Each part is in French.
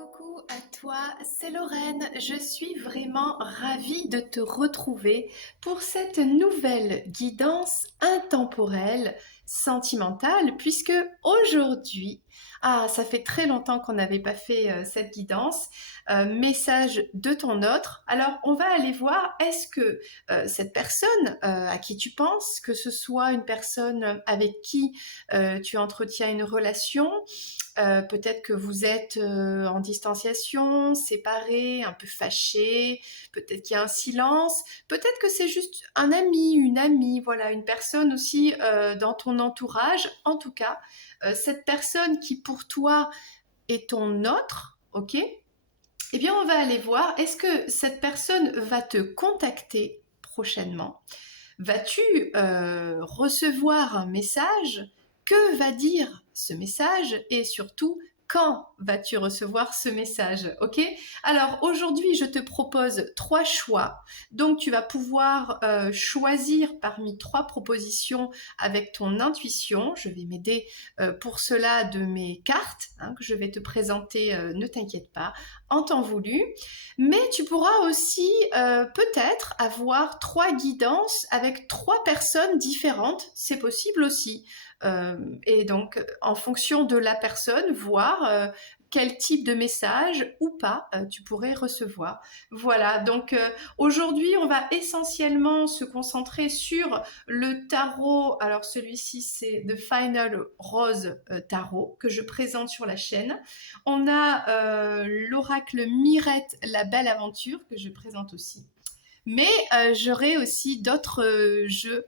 Coucou à toi, c'est Lorraine. Je suis vraiment ravie de te retrouver pour cette nouvelle guidance intemporelle sentimentale, puisque aujourd'hui, ça fait très longtemps qu'on n'avait pas fait cette guidance, message de ton autre. Alors, on va aller voir, est-ce que cette personne à qui tu penses, que ce soit une personne avec qui tu entretiens une relation, peut-être que vous êtes en distanciation, séparés, un peu fâchés, peut-être qu'il y a un silence, peut-être que c'est juste un ami, une amie, voilà, une personne aussi dans ton entourage. En tout cas, cette personne qui pour toi est ton autre, ok? Eh bien, on va aller voir, est-ce que cette personne va te contacter prochainement? Vas-tu recevoir un message? Que va dire ce message? Et surtout, quand vas-tu recevoir ce message? Ok? Alors aujourd'hui, je te propose trois choix. Donc tu vas pouvoir choisir parmi trois propositions avec ton intuition. Je vais m'aider pour cela de mes cartes que je vais te présenter, ne t'inquiète pas, en temps voulu. Mais tu pourras aussi peut-être avoir trois guidances avec trois personnes différentes, c'est possible aussi. Et donc, en fonction de la personne, voir quel type de message ou pas tu pourrais recevoir. Voilà, donc aujourd'hui, on va essentiellement se concentrer sur le tarot. Alors celui-ci, c'est The Final Rose Tarot que je présente sur la chaîne. On a l'oracle Mirette, la belle aventure, que je présente aussi. Mais j'aurai aussi d'autres jeux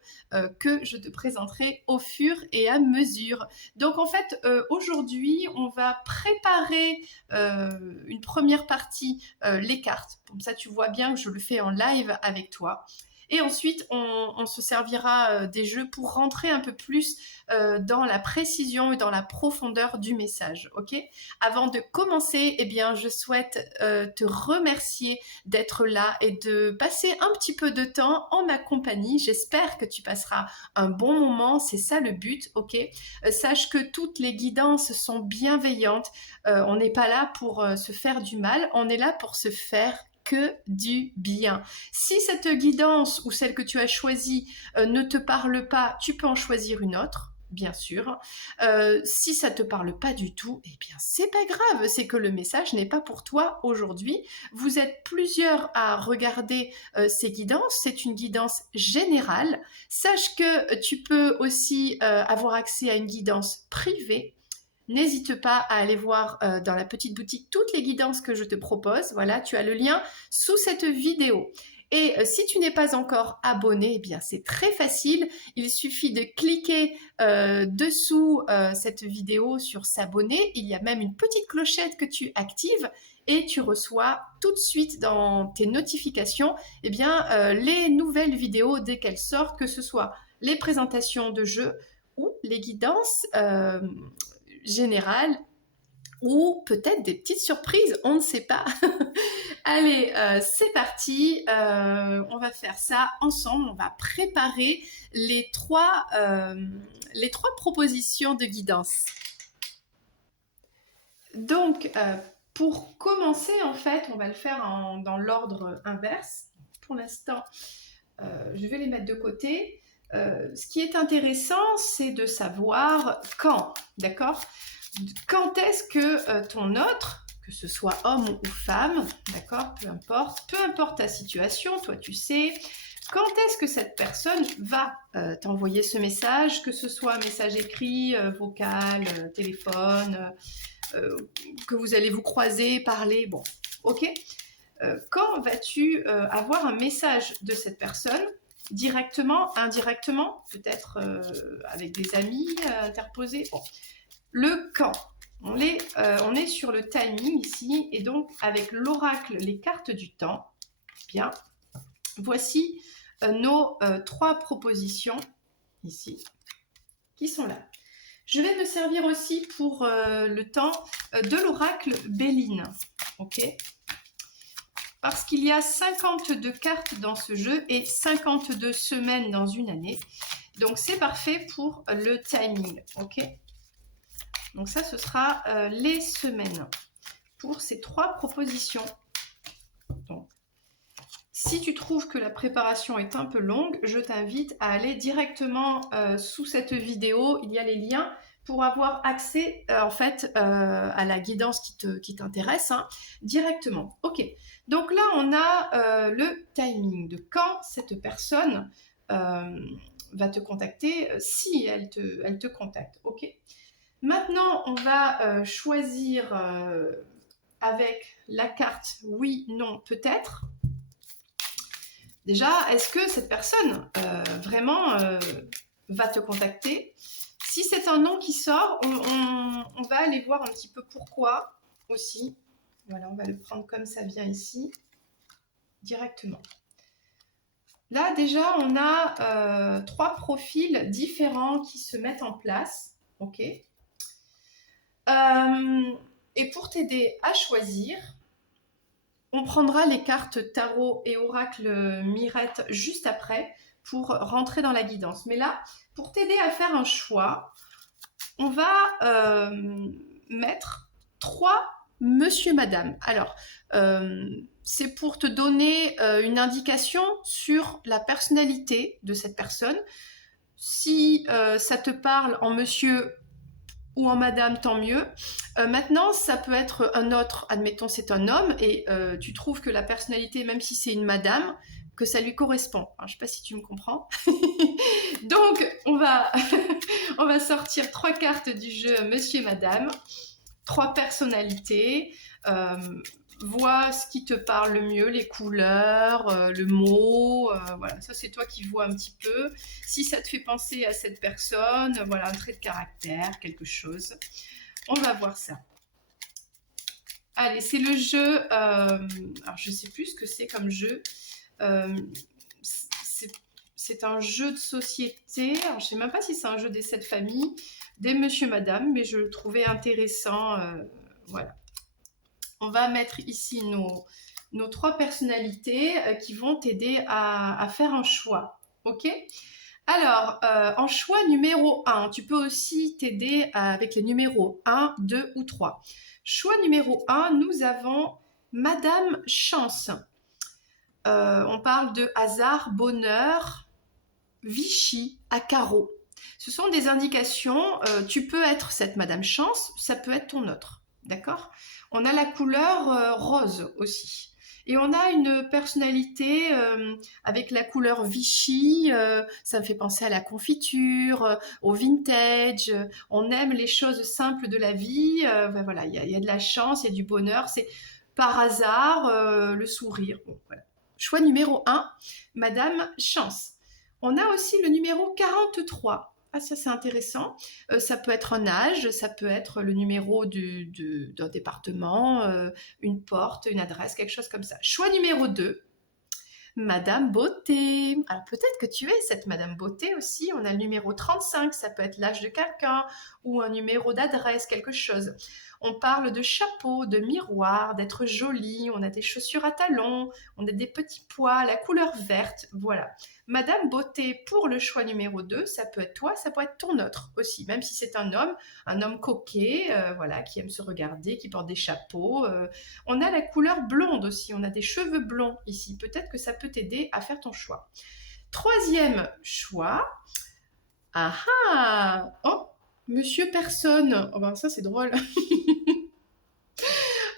que je te présenterai au fur et à mesure. Donc en fait, aujourd'hui, on va préparer une première partie, les cartes. Comme ça, tu vois bien que je le fais en live avec toi. Et ensuite, on se servira des jeux pour rentrer un peu plus dans la précision et dans la profondeur du message. Ok? Avant de commencer, eh bien, je souhaite te remercier d'être là et de passer un petit peu de temps en ma compagnie. J'espère que tu passeras un bon moment, c'est ça le but, ok? Sache que toutes les guidances sont bienveillantes. On n'est pas là pour se faire du mal, on est là pour se faire que du bien. Si cette guidance ou celle que tu as choisie ne te parle pas, tu peux en choisir une autre, bien sûr. Si ça te parle pas du tout, eh bien c'est pas grave, c'est que le message n'est pas pour toi aujourd'hui. Vous êtes plusieurs à regarder ces guidances, c'est une guidance générale. Sache que tu peux aussi avoir accès à une guidance privée. N'hésite pas à aller voir dans la petite boutique toutes les guidances que je te propose. Voilà, tu as le lien sous cette vidéo. Et si tu n'es pas encore abonné, eh bien c'est très facile. Il suffit de cliquer dessous cette vidéo sur s'abonner. Il y a même une petite clochette que tu actives et tu reçois tout de suite dans tes notifications eh bien, les nouvelles vidéos dès qu'elles sortent, que ce soit les présentations de jeux ou les guidances générales ou peut-être des petites surprises, on ne sait pas. Allez, c'est parti. On va faire ça ensemble. On va préparer les trois propositions de guidance. Donc, pour commencer, en fait, on va le faire dans l'ordre inverse. Pour l'instant, je vais les mettre de côté. Ce qui est intéressant, c'est de savoir quand, d'accord? Quand est-ce que ton autre, que ce soit homme ou femme, d'accord, peu importe ta situation, toi tu sais, quand est-ce que cette personne va t'envoyer ce message, que ce soit un message écrit, vocal, téléphone, que vous allez vous croiser, parler, bon, ok. Quand vas-tu avoir un message de cette personne, directement, indirectement, peut-être avec des amis interposés, bon. Le quand. On est sur le timing ici, et donc avec l'oracle, les cartes du temps, bien, voici nos trois propositions ici, qui sont là. Je vais me servir aussi pour le temps de l'oracle Béline, ok? Parce qu'il y a 52 cartes dans ce jeu et 52 semaines dans une année. Donc c'est parfait pour le timing, ok? Donc ça, ce sera les semaines. pour ces 3 propositions. Donc, si tu trouves que la préparation est un peu longue, je t'invite à aller directement sous cette vidéo. Il y a les liens pour avoir accès en fait à la guidance qui t'intéresse directement. Ok, donc là on a le timing de quand cette personne va te contacter, si elle te contacte. Ok. Maintenant on va choisir avec la carte oui, non, peut-être. Déjà, est-ce que cette personne vraiment va te contacter? Si c'est un nom qui sort, on va aller voir un petit peu pourquoi aussi. Voilà, on va le prendre comme ça vient ici, directement. Là, déjà, on a 3 profils différents qui se mettent en place. Ok. Et pour t'aider à choisir, on prendra les cartes tarot et oracle Mirette juste après pour rentrer dans la guidance. Mais là, pour t'aider à faire un choix, on va mettre 3 monsieur, madame. Alors, c'est pour te donner une indication sur la personnalité de cette personne. Si ça te parle en monsieur ou en madame, tant mieux. Maintenant, ça peut être un autre, admettons c'est un homme, et tu trouves que la personnalité, même si c'est une madame, que ça lui correspond. Alors, je ne sais pas si tu me comprends. Donc, on va, on va sortir 3 cartes du jeu monsieur et madame, 3 personnalités, vois ce qui te parle le mieux, les couleurs, le mot, voilà, ça c'est toi qui vois un petit peu. Si ça te fait penser à cette personne, voilà, un trait de caractère, quelque chose. On va voir ça. Allez, c'est le jeu, alors je ne sais plus ce que c'est comme jeu. C'est un jeu de société, alors, je ne sais même pas si c'est un jeu des 7 familles, des monsieur, madame, mais je le trouvais intéressant, voilà. On va mettre ici nos 3 personnalités qui vont t'aider à faire un choix. Ok? Alors, en choix numéro 1, tu peux aussi t'aider avec les numéros 1, 2 ou 3. Choix numéro 1, nous avons Madame Chance. On parle de hasard, bonheur, Vichy à carreau. Ce sont des indications, tu peux être cette Madame Chance, ça peut être ton autre. D'accord? On a la couleur rose aussi. Et on a une personnalité avec la couleur Vichy, ça me fait penser à la confiture, au vintage, on aime les choses simples de la vie, ben voilà, il y a de la chance, il y a du bonheur, c'est par hasard, le sourire. Bon, voilà. Choix numéro 1, Madame Chance. On a aussi le numéro 43. Ah, ça c'est intéressant. Ça peut être un âge, ça peut être le numéro d'un département, une porte, une adresse, quelque chose comme ça. Choix numéro 2, Madame Beauté. Alors peut-être que tu es cette Madame Beauté aussi. On a le numéro 35, ça peut être l'âge de quelqu'un ou un numéro d'adresse, quelque chose. On parle de chapeau, de miroir, d'être jolie. On a des chaussures à talons, on a des petits pois, la couleur verte. Voilà. Madame Beauté pour le choix numéro 2, ça peut être toi, ça peut être ton autre aussi. Même si c'est un homme coquet, voilà, qui aime se regarder, qui porte des chapeaux. On a la couleur blonde aussi, on a des cheveux blonds ici. Peut-être que ça peut t'aider à faire ton choix. Troisième choix. Ah ah! Oh, Monsieur Personne. Oh ben ça c'est drôle.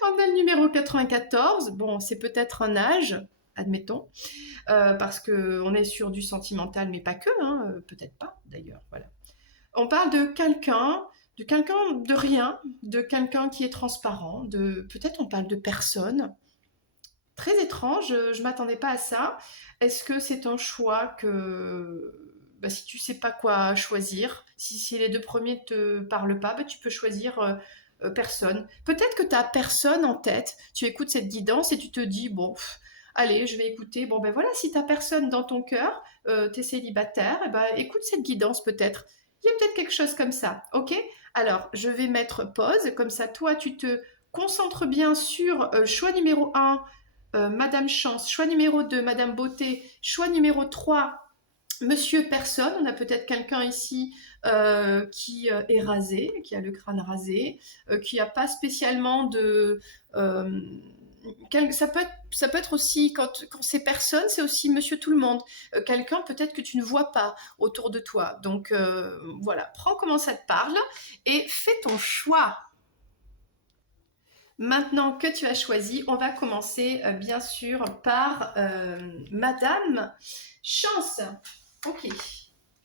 On a le numéro 94. Bon, c'est peut-être un âge, admettons, parce qu'on est sur du sentimental, mais pas que, peut-être pas d'ailleurs. Voilà. On parle de quelqu'un de rien, de quelqu'un qui est transparent, peut-être on parle de personne. Très étrange, je ne m'attendais pas à ça. Est-ce que c'est un choix que, si tu ne sais pas quoi choisir, si les 2 premiers ne te parlent pas, tu peux choisir personne. Peut-être que tu as personne en tête, tu écoutes cette guidance et tu te dis, bon, allez, je vais écouter. Bon, ben voilà, si tu n'as personne dans ton cœur, tu es célibataire, écoute cette guidance peut-être. Il y a peut-être quelque chose comme ça, ok? Alors, je vais mettre pause, comme ça, toi, tu te concentres bien sur choix numéro 1, Madame Chance, choix numéro 2, Madame Beauté, choix numéro 3, Monsieur Personne. On a peut-être quelqu'un ici qui est rasé, qui a le crâne rasé, qui n'a pas spécialement de... ça peut être aussi, quand c'est personne, c'est aussi monsieur tout le monde. Quelqu'un peut-être que tu ne vois pas autour de toi. Donc voilà, prends comment ça te parle et fais ton choix. Maintenant que tu as choisi, on va commencer bien sûr par Madame Chance. Ok.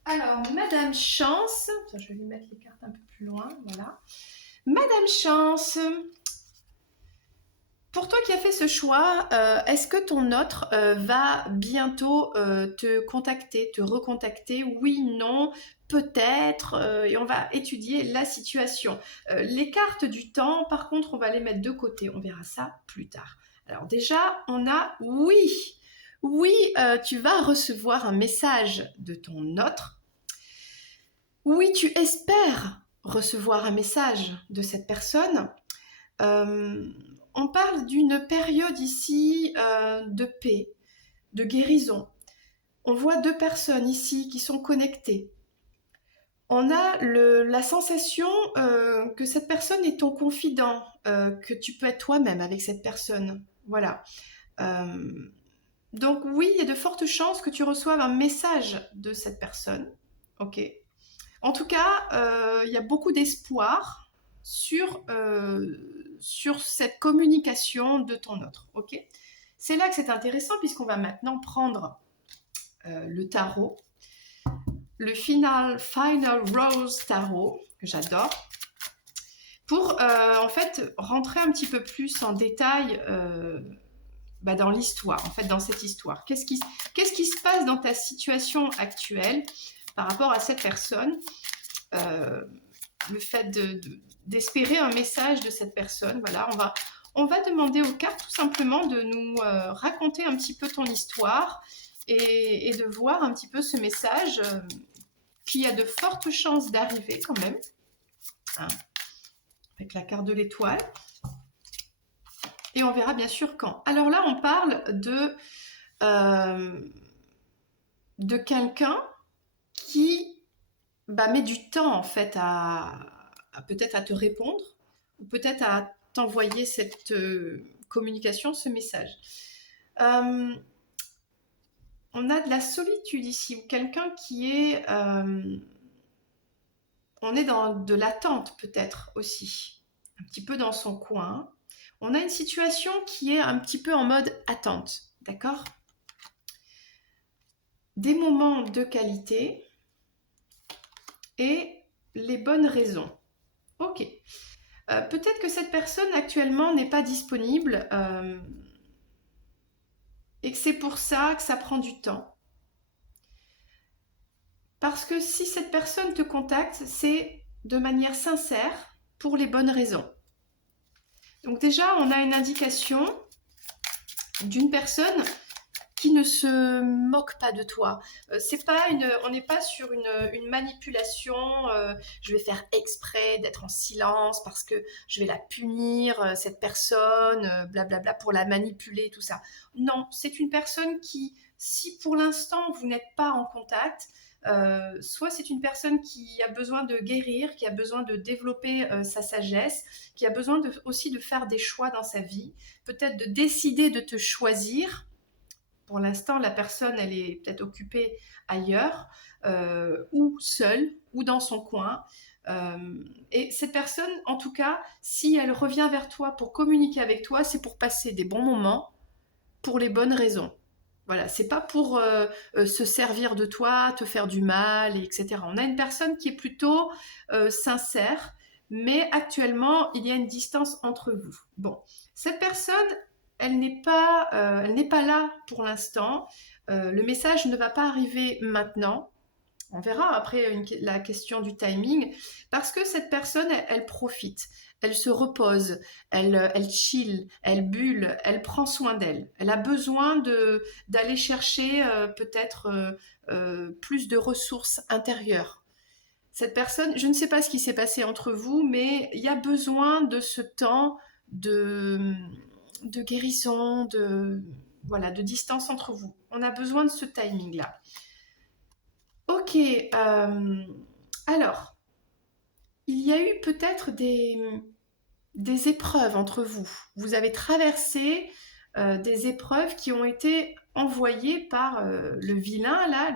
Alors, Madame Chance, attends, je vais lui mettre les cartes un peu plus loin, voilà. Madame Chance, pour toi qui as fait ce choix, est-ce que ton autre va bientôt te contacter, te recontacter? Oui, non, peut-être, et on va étudier la situation. Les cartes du temps, par contre, on va les mettre de côté, on verra ça plus tard. Alors déjà, on a oui. Oui, tu vas recevoir un message de ton autre. Oui, tu espères recevoir un message de cette personne. On parle d'une période ici de paix, de guérison. On voit deux personnes ici qui sont connectées. On a la sensation que cette personne est ton confident, que tu peux être toi-même avec cette personne. Voilà. Donc oui, il y a de fortes chances que tu reçoives un message de cette personne. Ok. En tout cas, il y a beaucoup d'espoir sur cette communication de ton autre. Ok. C'est là que c'est intéressant puisqu'on va maintenant prendre le tarot, le Final Rose Tarot, que j'adore, pour en fait rentrer un petit peu plus en détail dans l'histoire, en fait dans cette histoire. Qu'est-ce qui se passe dans ta situation actuelle par rapport à cette personne? Le fait d'espérer un message de cette personne. Voilà, on va demander aux cartes tout simplement de nous raconter un petit peu ton histoire et de voir un petit peu ce message qui a de fortes chances d'arriver quand même, hein, avec la carte de l'étoile. Et on verra bien sûr quand. Alors là, on parle de quelqu'un qui met du temps en fait à peut-être à te répondre ou peut-être à t'envoyer cette communication, ce message. On a de la solitude ici, ou quelqu'un qui est... on est dans de l'attente peut-être aussi, un petit peu dans son coin. On a une situation qui est un petit peu en mode attente, d'accord? Des moments de qualité et les bonnes raisons. Ok. Peut-être que cette personne actuellement n'est pas disponible et que c'est pour ça que ça prend du temps. Parce que si cette personne te contacte, c'est de manière sincère pour les bonnes raisons. Donc déjà, on a une indication d'une personne qui ne se moque pas de toi. On n'est pas sur une manipulation, je vais faire exprès d'être en silence parce que je vais la punir, cette personne, blablabla, pour la manipuler, tout ça. Non, c'est une personne qui, si pour l'instant vous n'êtes pas en contact, soit c'est une personne qui a besoin de guérir, qui a besoin de développer sa sagesse, qui a besoin aussi de faire des choix dans sa vie, peut-être de décider de te choisir. Pour l'instant, la personne, elle est peut-être occupée ailleurs, ou seule, ou dans son coin. Et cette personne, en tout cas, si elle revient vers toi pour communiquer avec toi, c'est pour passer des bons moments, pour les bonnes raisons. Voilà, c'est pas pour se servir de toi, te faire du mal, etc. On a une personne qui est plutôt sincère, mais actuellement, il y a une distance entre vous. Bon, cette personne, elle n'est pas là pour l'instant. Le message ne va pas arriver maintenant. On verra après la question du timing, parce que cette personne, elle profite, elle se repose, elle chill, elle bulle, elle prend soin d'elle. Elle a besoin d'aller chercher peut-être plus de ressources intérieures. Cette personne, je ne sais pas ce qui s'est passé entre vous, mais il y a besoin de ce temps de guérison, voilà, de distance entre vous. On a besoin de ce timing-là. Ok, Alors, il y a eu peut-être des épreuves entre vous. Vous avez traversé des épreuves qui ont été envoyées par le vilain, là,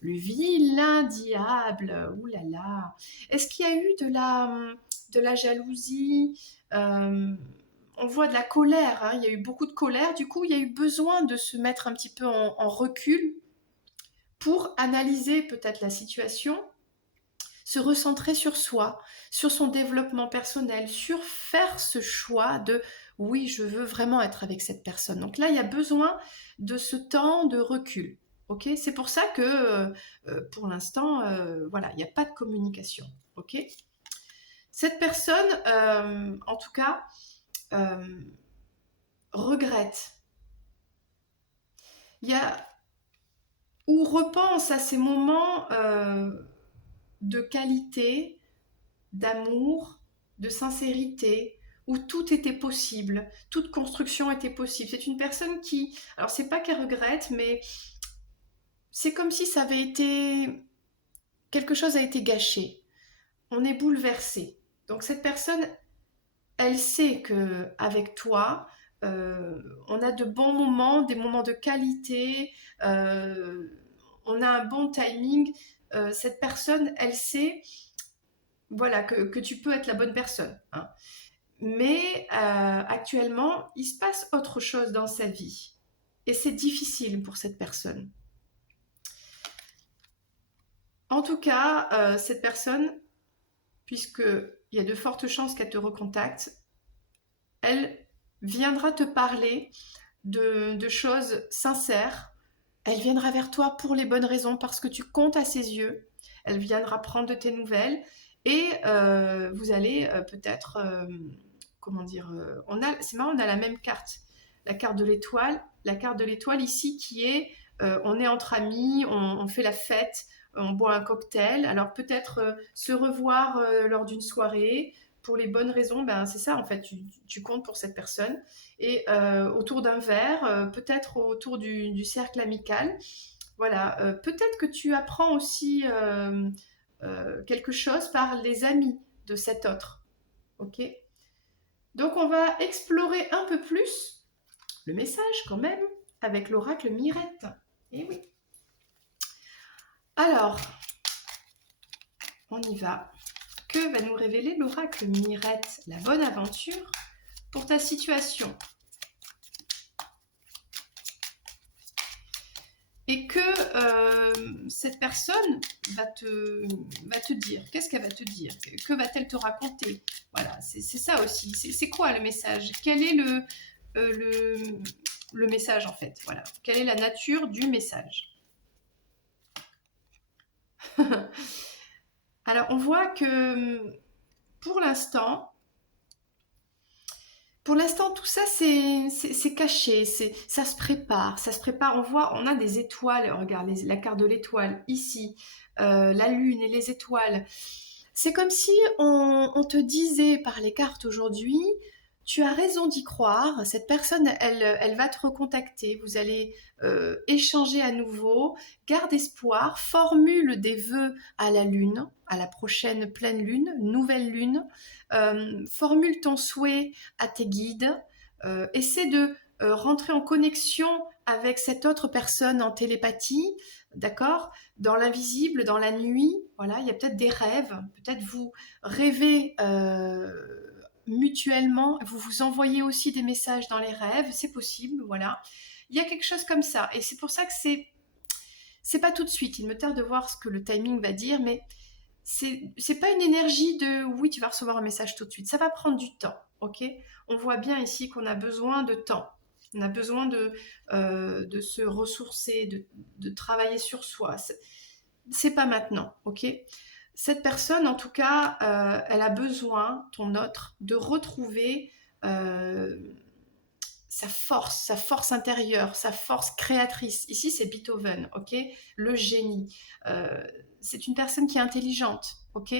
le vilain diable. Ouh là là. Est-ce qu'il y a eu de la jalousie? On voit de la colère, hein. Il y a eu beaucoup de colère. Du coup, il y a eu besoin de se mettre un petit peu en recul pour analyser peut-être la situation, se recentrer sur soi, sur son développement personnel, sur faire ce choix de oui, je veux vraiment être avec cette personne. Donc là, il y a besoin de ce temps de recul. Ok, c'est pour ça que pour l'instant, voilà, il n'y a pas de communication. Ok, cette personne, en tout cas, euh, regrette. Il y a ou repense à ces moments de qualité, d'amour, de sincérité, où tout était possible, toute construction était possible. C'est une personne qui, alors c'est pas qu'elle regrette, mais c'est comme si ça avait été, quelque chose a été gâché. On est bouleversé. Donc cette personne, elle sait que avec toi, on a de bons moments, des moments de qualité, euh, on a un bon timing. Cette personne, elle sait voilà, que tu peux être la bonne personne, hein. Mais actuellement, il se passe autre chose dans sa vie. Et c'est difficile pour cette personne. En tout cas, cette personne, puisqu'il y a de fortes chances qu'elle te recontacte, elle viendra te parler de choses sincères. Elle viendra vers toi pour les bonnes raisons, parce que tu comptes à ses yeux. Elle viendra prendre de tes nouvelles et vous allez peut-être, comment dire, c'est marrant, on a la même carte, la carte de l'étoile, ici qui est, on est entre amis, on fait la fête, on boit un cocktail, alors peut-être se revoir lors d'une soirée, pour les bonnes raisons, ben c'est ça en fait, tu comptes pour cette personne, et autour d'un verre, peut-être autour du cercle amical, voilà, peut-être que tu apprends aussi quelque chose par les amis de cet autre, ok? Donc on va explorer un peu plus le message quand même avec l'oracle Mirette. Et oui. Alors, on y va. Que va nous révéler l'oracle Mirette, la bonne aventure pour ta situation? Et que cette personne va te dire. Qu'est-ce qu'elle va te dire? Que va-t-elle te raconter? Voilà, c'est ça aussi. C'est quoi le message? Quel est le message en fait? Voilà. Quelle est la nature du message? Alors, on voit que pour l'instant, tout ça, c'est caché, ça se prépare, ça se prépare. On voit, on a des étoiles. Regarde, la carte de l'étoile ici, la lune et les étoiles. C'est comme si on te disait par les cartes aujourd'hui, tu as raison d'y croire. Cette personne, elle va te recontacter. Vous allez échanger à nouveau. Garde espoir. Formule des vœux à la lune, à la prochaine pleine lune, nouvelle lune. Formule ton souhait à tes guides. Essaie de rentrer en connexion avec cette autre personne en télépathie, d'accord? Dans l'invisible, dans la nuit, voilà, il y a peut-être des rêves, peut-être vous rêvez mutuellement, vous vous envoyez aussi des messages dans les rêves, c'est possible, voilà. Il y a quelque chose comme ça, et c'est pour ça que c'est pas tout de suite. Il me tarde de voir ce que le timing va dire, mais c'est pas une énergie de oui, tu vas recevoir un message tout de suite. Ça va prendre du temps, ok? On voit bien ici qu'on a besoin de temps. On a besoin de se ressourcer, de travailler sur soi. C'est pas maintenant, ok? Cette personne, en tout cas, elle a besoin, ton autre, de retrouver euh, sa force intérieure, sa force créatrice. Ici, c'est Beethoven, ok? Le génie. C'est une personne qui est intelligente, ok?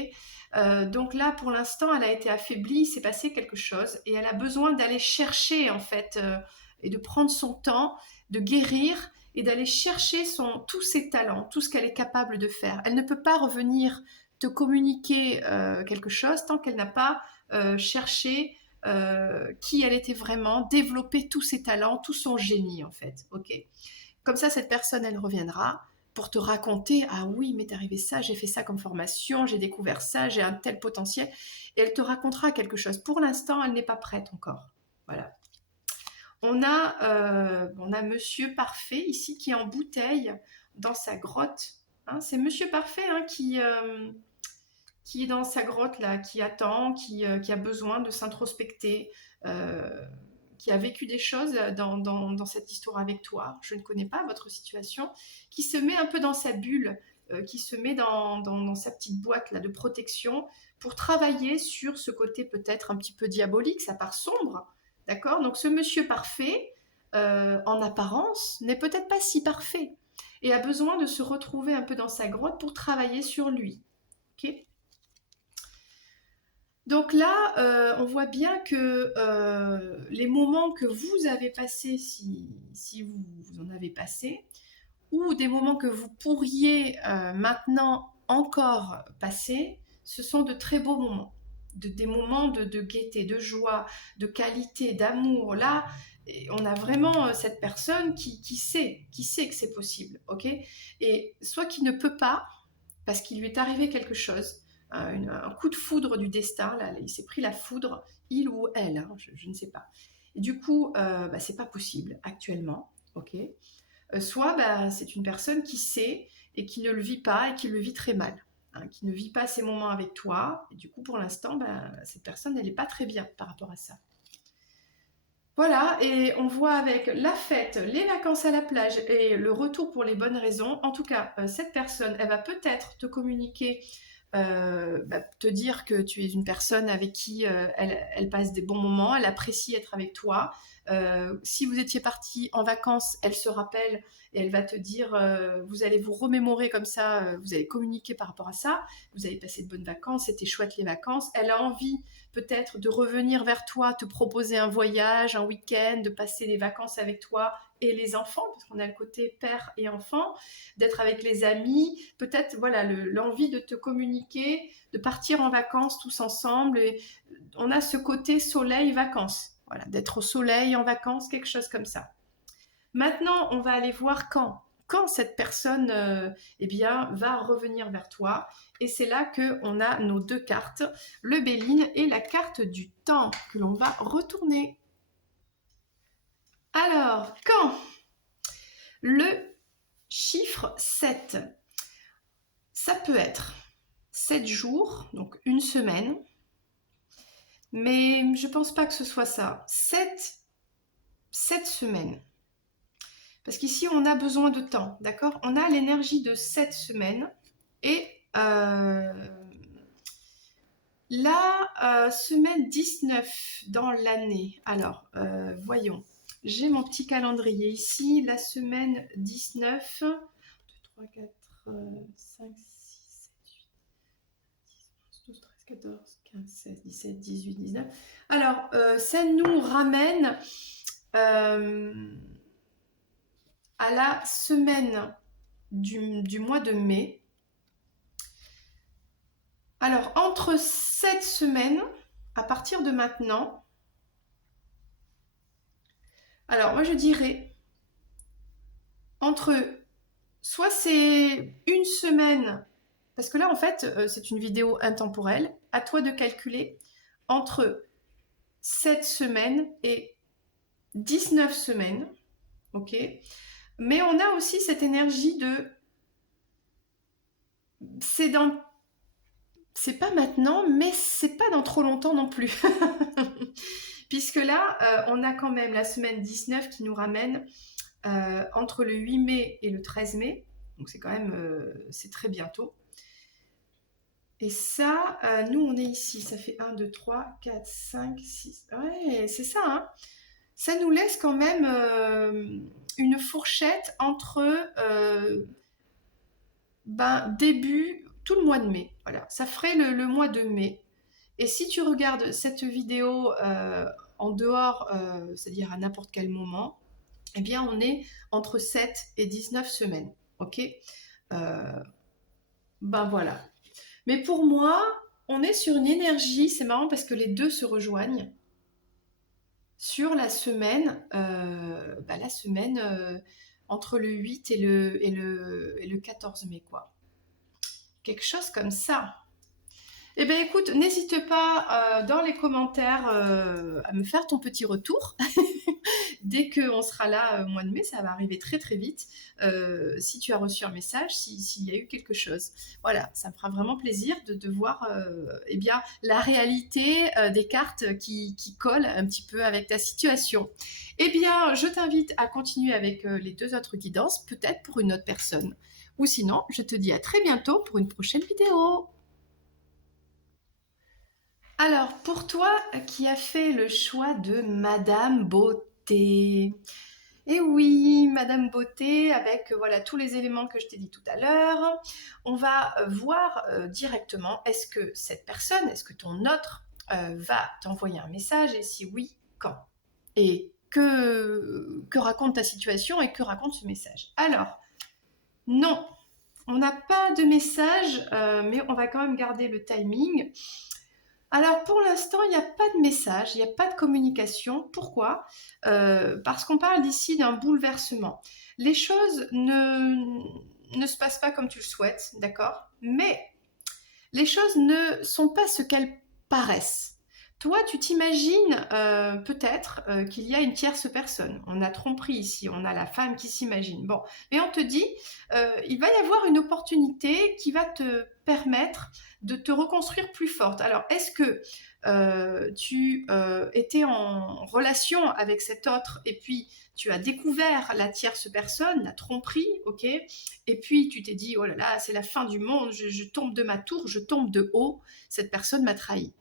Donc là, pour l'instant, elle a été affaiblie, il s'est passé quelque chose, et elle a besoin d'aller chercher, en fait, et de prendre son temps, de guérir, et d'aller chercher tous ses talents, tout ce qu'elle est capable de faire. Elle ne peut pas revenir te communiquer quelque chose tant qu'elle n'a pas cherché qui elle était vraiment, développer tous ses talents, tout son génie en fait. Ok. Comme ça, cette personne, elle reviendra pour te raconter, ah oui, mais t'es arrivé ça, j'ai fait ça comme formation, j'ai découvert ça, j'ai un tel potentiel. Et elle te racontera quelque chose. Pour l'instant, elle n'est pas prête encore. Voilà. On a Monsieur Parfait ici qui est en bouteille dans sa grotte. Hein, c'est Monsieur Parfait hein, qui est dans sa grotte là, qui attend, qui a besoin de s'introspecter, euh, qui a vécu des choses dans cette histoire avec toi. Je ne connais pas votre situation, qui se met un peu dans sa bulle, qui se met dans sa petite boîte là de protection pour travailler sur ce côté peut-être un petit peu diabolique, sa part sombre. D'accord. Donc ce monsieur parfait, en apparence, n'est peut-être pas si parfait et a besoin de se retrouver un peu dans sa grotte pour travailler sur lui. Ok. Donc là, on voit bien que les moments que vous avez passés, si vous en avez passé, ou des moments que vous pourriez maintenant encore passer, ce sont de très beaux moments. Des moments de gaieté, de joie, de qualité, d'amour. Là, on a vraiment cette personne qui sait que c'est possible, ok. Et soit qui ne peut pas, parce qu'il lui est arrivé quelque chose, un coup de foudre du destin, là, il s'est pris la foudre, il ou elle, hein, je ne sais pas. Et du coup, c'est pas possible actuellement, ok. Soit c'est une personne qui sait et qui ne le vit pas et qui le vit très mal, hein, qui ne vit pas ces moments avec toi. Et du coup, pour l'instant, cette personne, elle n'est pas très bien par rapport à ça. Voilà, et on voit avec la fête, les vacances à la plage et le retour pour les bonnes raisons. En tout cas, cette personne, elle va peut-être te communiquer, te dire que tu es une personne avec qui elle passe des bons moments, elle apprécie être avec toi. Si vous étiez parti en vacances, elle se rappelle et elle va te dire, vous allez vous remémorer comme ça, vous allez communiquer par rapport à ça, vous avez passé de bonnes vacances, c'était chouette les vacances. Elle a envie peut-être de revenir vers toi, te proposer un voyage, un week-end, de passer des vacances avec toi et les enfants, parce qu'on a le côté père et enfant, d'être avec les amis, peut-être voilà l'envie de te communiquer, de partir en vacances tous ensemble. Et on a ce côté soleil-vacances, voilà, d'être au soleil en vacances, quelque chose comme ça. Maintenant, on va aller voir quand cette personne va revenir vers toi. Et c'est là qu'on a nos deux cartes, le Béline et la carte du temps que l'on va retourner. Alors, quand le chiffre 7, ça peut être 7 jours, donc une semaine, mais je ne pense pas que ce soit ça. 7 semaines. Parce qu'ici, on a besoin de temps, d'accord. On a l'énergie de 7 semaines. Et la semaine 19 dans l'année. Alors, voyons. J'ai mon petit calendrier ici. La semaine 19. 2, 3, 4, 5, 6, 7, 8, 9, 10, 11, 12, 13, 14, 15, 16, 17, 18, 19. Alors, ça nous ramène à la semaine du mois de mai. Alors, entre cette semaine, à partir de maintenant, alors moi je dirais, entre, soit c'est une semaine, parce que là en fait c'est une vidéo intemporelle, à toi de calculer entre 7 semaines et 19 semaines, ok. Mais on a aussi cette énergie de, c'est pas maintenant, mais c'est pas dans trop longtemps non plus. Puisque là, on a quand même la semaine 19 qui nous ramène entre le 8 mai et le 13 mai. Donc c'est quand même, c'est très bientôt. Et ça, nous on est ici, ça fait 1, 2, 3, 4, 5, 6. Ouais, c'est ça, hein. Ça nous laisse quand même une fourchette entre début, tout le mois de mai. Voilà, ça ferait le mois de mai. Et si tu regardes cette vidéo en dehors, c'est-à-dire à n'importe quel moment, eh bien on est entre 7 et 19 semaines. Ok. Voilà. Mais pour moi, on est sur une énergie, c'est marrant parce que les deux se rejoignent sur la semaine entre le 8 et le 14 mai, quoi. Quelque chose comme ça. Eh bien écoute, n'hésite pas dans les commentaires à me faire ton petit retour. Dès qu'on sera là au mois de mai, ça va arriver très très vite. Si tu as reçu un message, s'il y a eu quelque chose. Voilà, ça me fera vraiment plaisir de voir eh bien, la réalité des cartes qui collent un petit peu avec ta situation. Eh bien, je t'invite à continuer avec les deux autres guidances, peut-être pour une autre personne. Ou sinon, je te dis à très bientôt pour une prochaine vidéo. Alors, pour toi qui as fait le choix de Madame Beauté, et oui, Madame Beauté, avec voilà tous les éléments que je t'ai dit tout à l'heure, on va voir directement est-ce que cette personne, est-ce que ton autre va t'envoyer un message et si oui, quand et que raconte ta situation et que raconte ce message. Alors, non, on n'a pas de message, mais on va quand même garder le timing. Alors pour l'instant, il n'y a pas de message, il n'y a pas de communication. Pourquoi? Parce qu'on parle d'ici d'un bouleversement. Les choses ne se passent pas comme tu le souhaites, d'accord? Mais les choses ne sont pas ce qu'elles paraissent. Toi, tu t'imagines peut-être qu'il y a une tierce personne. On a tromperie ici, on a la femme qui s'imagine. Bon, mais on te dit, il va y avoir une opportunité qui va te permettre de te reconstruire plus forte. Alors, est-ce que tu étais en relation avec cet autre et puis tu as découvert la tierce personne, la tromperie, ok? Et puis tu t'es dit, oh là là, c'est la fin du monde, je tombe de ma tour, je tombe de haut, cette personne m'a trahi.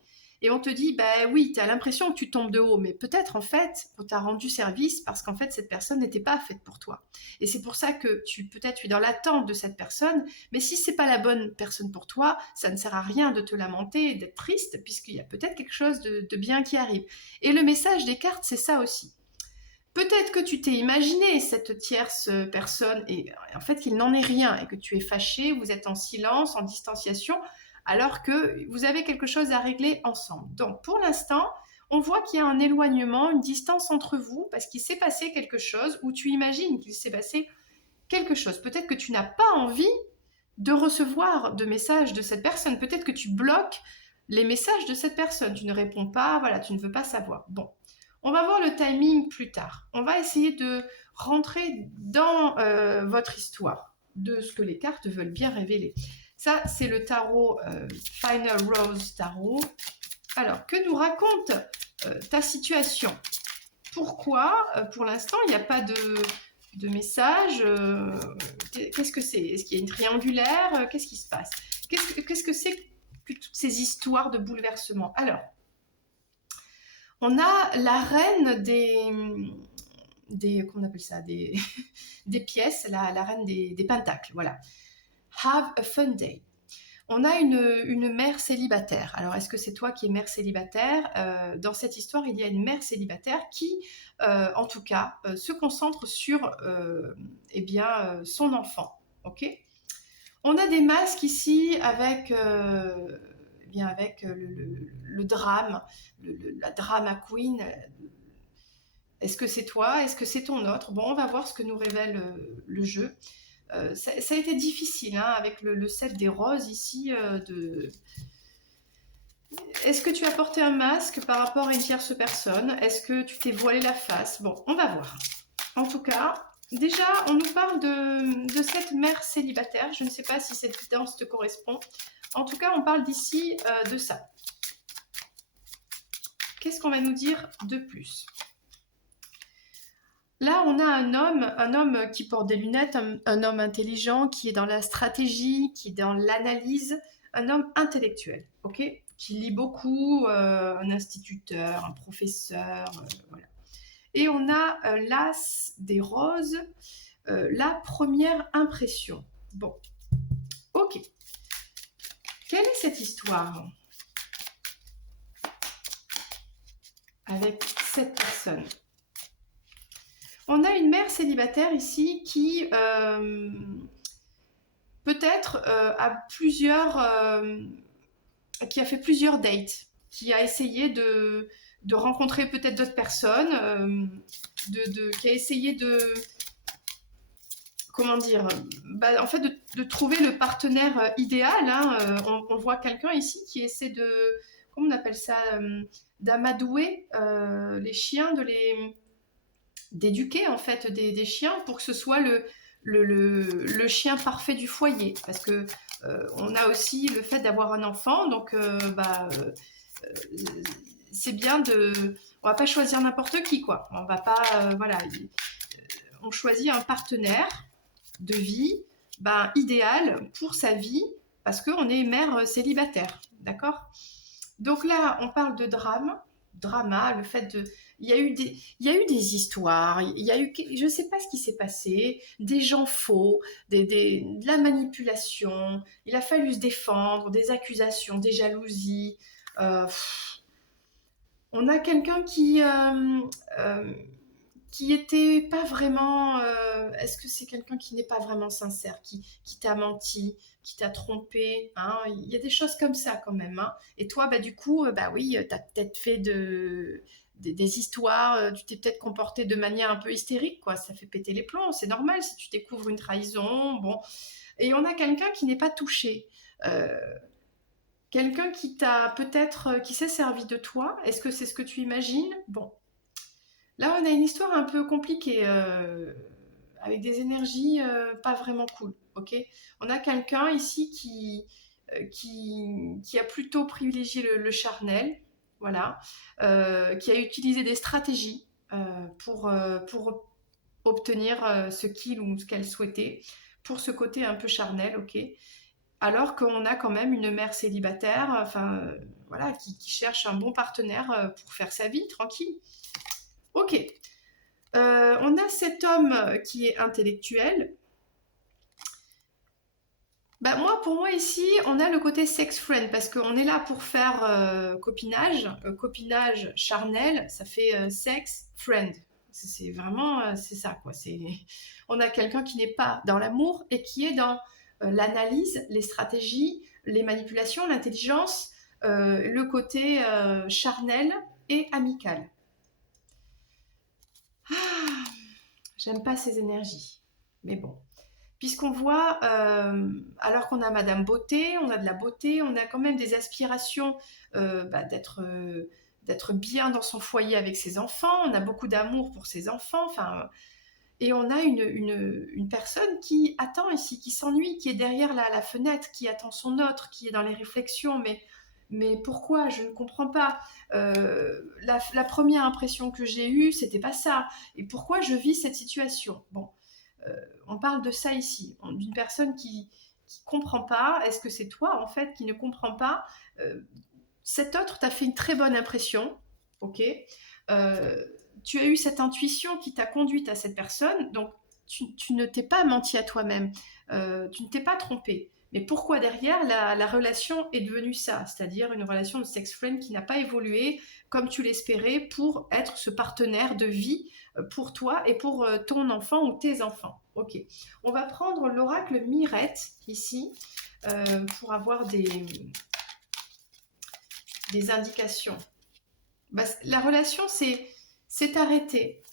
Et on te dit, ben oui, tu as l'impression que tu tombes de haut, mais peut-être en fait, on t'a rendu service parce qu'en fait, cette personne n'était pas faite pour toi. Et c'est pour ça que peut-être tu es dans l'attente de cette personne, mais si c'est pas la bonne personne pour toi, ça ne sert à rien de te lamenter et d'être triste, puisqu'il y a peut-être quelque chose de bien qui arrive. Et le message des cartes, c'est ça aussi. Peut-être que tu t'es imaginé cette tierce personne et en fait qu'il n'en est rien et que tu es fâché, vous êtes en silence, en distanciation, alors que vous avez quelque chose à régler ensemble. Donc pour l'instant, on voit qu'il y a un éloignement, une distance entre vous parce qu'il s'est passé quelque chose ou tu imagines qu'il s'est passé quelque chose. Peut-être que tu n'as pas envie de recevoir de messages de cette personne. Peut-être que tu bloques les messages de cette personne. Tu ne réponds pas, voilà, tu ne veux pas savoir. Bon, on va voir le timing plus tard. On va essayer de rentrer dans votre histoire, de ce que les cartes veulent bien révéler. Ça, c'est le tarot Final Rose Tarot. Alors, que nous raconte ta situation? Pourquoi, pour l'instant, il n'y a pas de message? Qu'est-ce que c'est? Est-ce qu'il y a une triangulaire? Qu'est-ce qui se passe? Qu'est-ce que c'est que toutes ces histoires de bouleversement? Alors, on a la reine comment on appelle ça, des pièces, la reine des pentacles, voilà. Have a fun day. On a une mère célibataire. Alors, est-ce que c'est toi qui es mère célibataire? Dans cette histoire, il y a une mère célibataire qui, en tout cas, se concentre sur eh bien, son enfant. Ok? On a des masques ici avec, eh bien, avec le drame, la drama queen. Est-ce que c'est toi? Est-ce que c'est ton autre? Bon, on va voir ce que nous révèle le jeu. Ça a été difficile hein, avec le set des roses ici. Est-ce que tu as porté un masque par rapport à une tierce personne? Est-ce que tu t'es voilé la face? Bon, on va voir. En tout cas, déjà, on nous parle de cette mère célibataire. Je ne sais pas si cette guidance te correspond. En tout cas, on parle d'ici de ça. Qu'est-ce qu'on va nous dire de plus? Là, on a un homme qui porte des lunettes, un homme intelligent, qui est dans la stratégie, qui est dans l'analyse, un homme intellectuel, ok? Qui lit beaucoup, un instituteur, un professeur, voilà. Et on a l'as des roses, la première impression. Bon, ok. Quelle est cette histoire avec cette personne? On a une mère célibataire ici qui peut-être qui a fait plusieurs dates, qui a essayé de rencontrer peut-être d'autres personnes, qui a essayé de, comment dire, en fait, de trouver le partenaire idéal. Hein. On voit quelqu'un ici qui essaie de, comment on appelle ça, d'amadouer les chiens, d'éduquer en fait des chiens pour que ce soit le chien parfait du foyer. Parce que on a aussi le fait d'avoir un enfant, donc c'est bien de, on va pas choisir n'importe qui, quoi. On va pas, voilà, on choisit un partenaire de vie idéal pour sa vie parce qu'on est mère célibataire, d'accord. Donc là, on parle de drama, le fait de, il y a eu des histoires, il y a eu, je ne sais pas ce qui s'est passé, des gens faux, de la manipulation, il a fallu se défendre, des accusations, des jalousies. Euh, on a quelqu'un euh, qui était pas vraiment. Est-ce que c'est quelqu'un qui n'est pas vraiment sincère, qui t'a menti, qui t'a trompé, hein. Il y a des choses comme ça quand même. Hein. Et toi, du coup, oui, t'as peut-être fait des histoires, tu t'es peut-être comporté de manière un peu hystérique, quoi. Ça fait péter les plombs, c'est normal si tu découvres une trahison. Bon. Et on a quelqu'un qui n'est pas touché. Euh, Quelqu'un qui t'a peut-être, qui s'est servi de toi. Est-ce que c'est ce que tu imagines? Bon, là, on a une histoire un peu compliquée, avec des énergies pas vraiment cool. Ok. On a quelqu'un ici qui a plutôt privilégié le charnel, voilà, qui a utilisé des stratégies pour obtenir ce qu'il ou ce qu'elle souhaitait, pour ce côté un peu charnel, ok. Alors qu'on a quand même une mère célibataire, enfin, voilà, qui cherche un bon partenaire pour faire sa vie tranquille. Ok. On a cet homme qui est intellectuel. Pour moi ici, on a le côté sex friend parce qu'on est là pour faire copinage charnel, ça fait sex friend. C'est vraiment, c'est ça quoi. On a quelqu'un qui n'est pas dans l'amour et qui est dans l'analyse, les stratégies, les manipulations, l'intelligence, le côté charnel et amical. Ah, j'aime pas ces énergies, mais bon. Puisqu'on voit, alors qu'on a Madame Beauté, on a de la beauté, on a quand même des aspirations d'être bien dans son foyer avec ses enfants, on a beaucoup d'amour pour ses enfants, enfin, et on a une personne qui attend ici, qui s'ennuie, qui est derrière la fenêtre, qui attend son autre, qui est dans les réflexions, mais pourquoi? Je ne comprends pas. La première impression que j'ai eue, c'était pas ça. Et pourquoi je vis cette situation? Bon, on parle de ça ici, d'une personne qui comprend pas. Est-ce que c'est toi en fait qui ne comprends pas? Cet autre t'a fait une très bonne impression, ok. Euh, Tu as eu cette intuition qui t'a conduite à cette personne, donc tu ne t'es pas menti à toi-même, tu ne t'es pas trompé. Mais pourquoi derrière la relation est devenue ça, c'est-à-dire une relation de sex friend qui n'a pas évolué comme tu l'espérais pour être ce partenaire de vie pour toi et pour ton enfant ou tes enfants. Ok. On va prendre l'oracle Mirette ici pour avoir des indications. La relation c'est arrêté.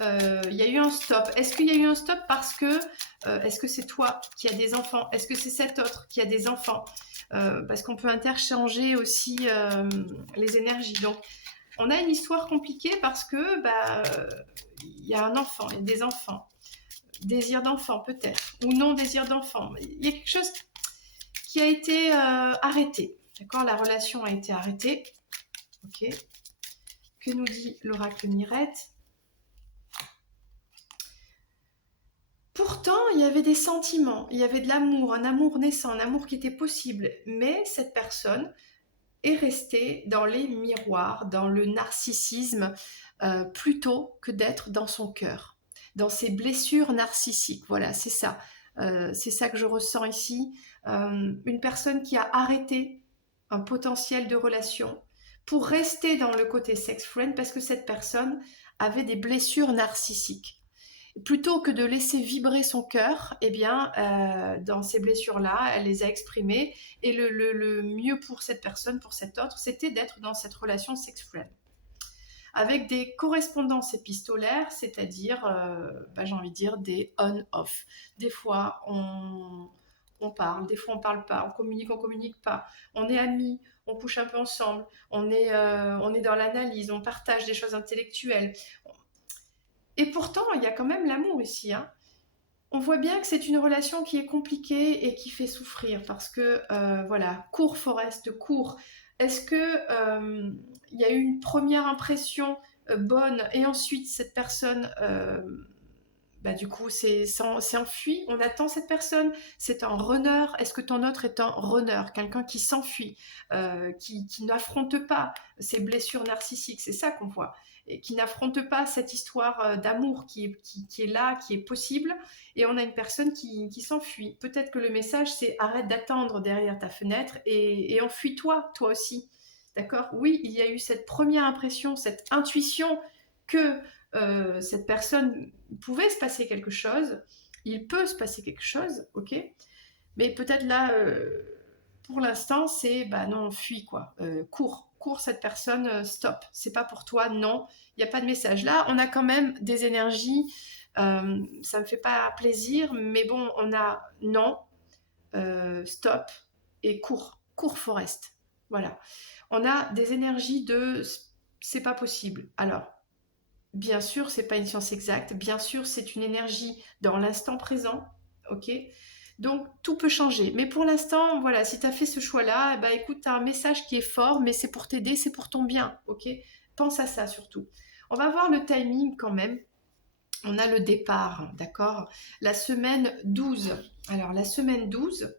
Il y a eu un stop. Est-ce qu'il y a eu un stop parce que est-ce que c'est toi qui as des enfants? Est-ce que c'est cet autre qui a des enfants? Parce qu'on peut interchanger aussi les énergies. Donc, on a une histoire compliquée parce que il y a un enfant, il y a des enfants, désir d'enfant peut-être, ou non désir d'enfant. Il y a quelque chose qui a été arrêté. D'accord, la relation a été arrêtée. Ok. Que nous dit l'oracle Mirette? Pourtant, il y avait des sentiments, il y avait de l'amour, un amour naissant, un amour qui était possible, mais cette personne est restée dans les miroirs, dans le narcissisme, plutôt que d'être dans son cœur, dans ses blessures narcissiques. Voilà, c'est ça que je ressens ici. Une personne qui a arrêté un potentiel de relation pour rester dans le côté sex friend parce que cette personne avait des blessures narcissiques. plutôt que de laisser vibrer son cœur, eh bien, dans ces blessures-là, elle les a exprimées. Et le mieux pour cette personne, pour cet autre, c'était d'être dans cette relation sex-friend. Avec des correspondances épistolaires, c'est-à-dire, j'ai envie de dire, des on-off. Des fois, on parle, des fois, on parle pas, on communique pas. On est amis, on couche un peu ensemble, on est dans l'analyse, on partage des choses intellectuelles. Et pourtant, il y a quand même l'amour ici, hein. On voit bien que c'est une relation qui est compliquée et qui fait souffrir parce que, voilà, court Forest, court. Est-ce que il y a eu une première impression bonne et ensuite cette personne, du coup, c'est enfui. On attend cette personne. C'est un runner. Est-ce que ton autre est un runner, quelqu'un qui s'enfuit, qui n'affronte pas ses blessures narcissiques? C'est ça qu'on voit. Et qui n'affronte pas cette histoire d'amour qui est là, qui est possible. Et on a une personne qui s'enfuit. Peut-être que le message, c'est arrête d'attendre derrière ta fenêtre et enfuis-toi, toi aussi. D'accord? Oui, il y a eu cette première impression, cette intuition que cette personne pouvait se passer quelque chose, il peut se passer quelque chose, ok, mais peut-être là, pour l'instant, c'est bah non, fuis quoi, cours cette personne, stop, c'est pas pour toi, non, il n'y a pas de message. Là, on a quand même des énergies, ça me fait pas plaisir, mais bon, on a non, stop et cours Forest, voilà. On a des énergies de c'est pas possible. Alors, bien sûr, c'est pas une science exacte. Bien sûr, c'est une énergie dans l'instant présent. Ok. Donc, tout peut changer. Mais pour l'instant, voilà, si tu as fait ce choix-là, bah, écoute, tu as un message qui est fort, mais c'est pour t'aider, c'est pour ton bien. Ok. Pense à ça surtout. On va voir le timing quand même. On a le départ, d'accord. La semaine 12. Alors, la semaine 12,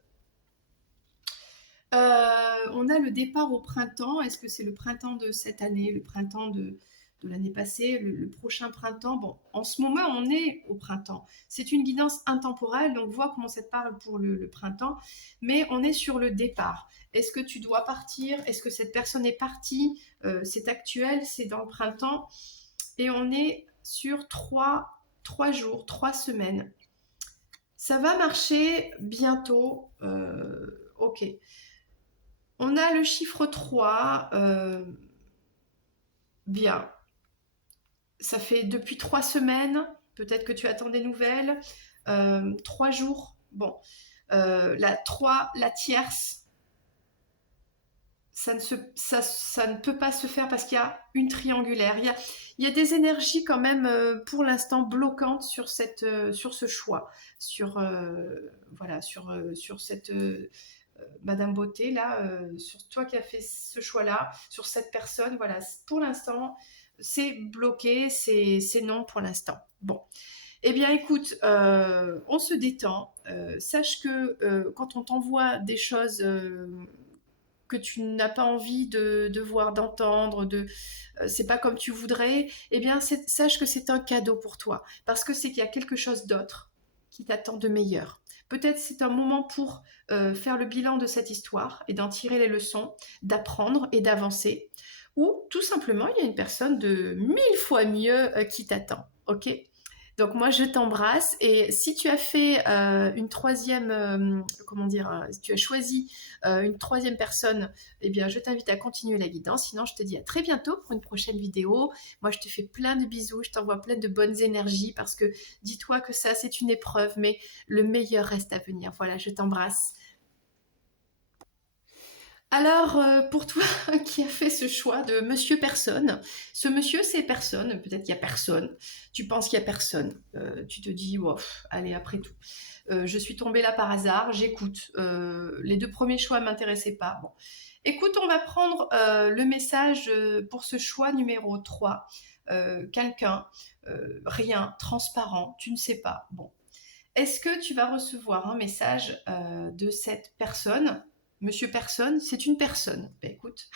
on a le départ au printemps. Est-ce que c'est le printemps de cette année, le printemps de l'année passée, le prochain printemps? Bon, en ce moment, on est au printemps. C'est une guidance intemporelle, donc vois comment ça te parle pour le printemps. Mais on est sur le départ. Est-ce que tu dois partir? Est-ce que cette personne est partie? C'est actuel, c'est dans le printemps. Et on est sur trois jours, 3 semaines. Ça va marcher bientôt. Ok. On a le chiffre 3, bien. Ça fait depuis 3 semaines, peut-être que tu attends des nouvelles. 3 jours, bon. La 3, la tierce, ça ne peut pas se faire parce qu'il y a une triangulaire. Il y a des énergies quand même pour l'instant bloquantes sur sur ce choix, sur cette Madame Beauté, là, sur toi qui as fait ce choix-là, sur cette personne, voilà, pour l'instant, c'est bloqué, c'est non pour l'instant. Bon. Eh bien, écoute, on se détend. Sache que quand on t'envoie des choses que tu n'as pas envie de voir, d'entendre, c'est pas comme tu voudrais, eh bien, sache que c'est un cadeau pour toi. Parce que c'est qu'il y a quelque chose d'autre qui t'attend de meilleur. Peut-être c'est un moment pour faire le bilan de cette histoire et d'en tirer les leçons, d'apprendre et d'avancer. Ou tout simplement, il y a une personne de 1000 fois mieux qui t'attend. Ok? Donc moi, je t'embrasse. Et si tu as fait une troisième, comment dire, si tu as choisi une troisième personne, eh bien, je t'invite à continuer la guidance. Sinon, je te dis à très bientôt pour une prochaine vidéo. Moi, je te fais plein de bisous. Je t'envoie plein de bonnes énergies parce que dis-toi que ça, c'est une épreuve, mais le meilleur reste à venir. Voilà, je t'embrasse. Alors, pour toi qui a fait ce choix de Monsieur Personne, ce monsieur, c'est personne, peut-être qu'il y a personne, tu penses qu'il y a personne, tu te dis, wow, allez, après tout. Je suis tombée là par hasard, j'écoute. Les 2 premiers choix ne m'intéressaient pas. Bon. Écoute, on va prendre le message pour ce choix numéro 3. Quelqu'un, rien, transparent, tu ne sais pas. Bon. Est-ce que tu vas recevoir un message de cette personne? Monsieur Personne, c'est une personne. Ben écoute.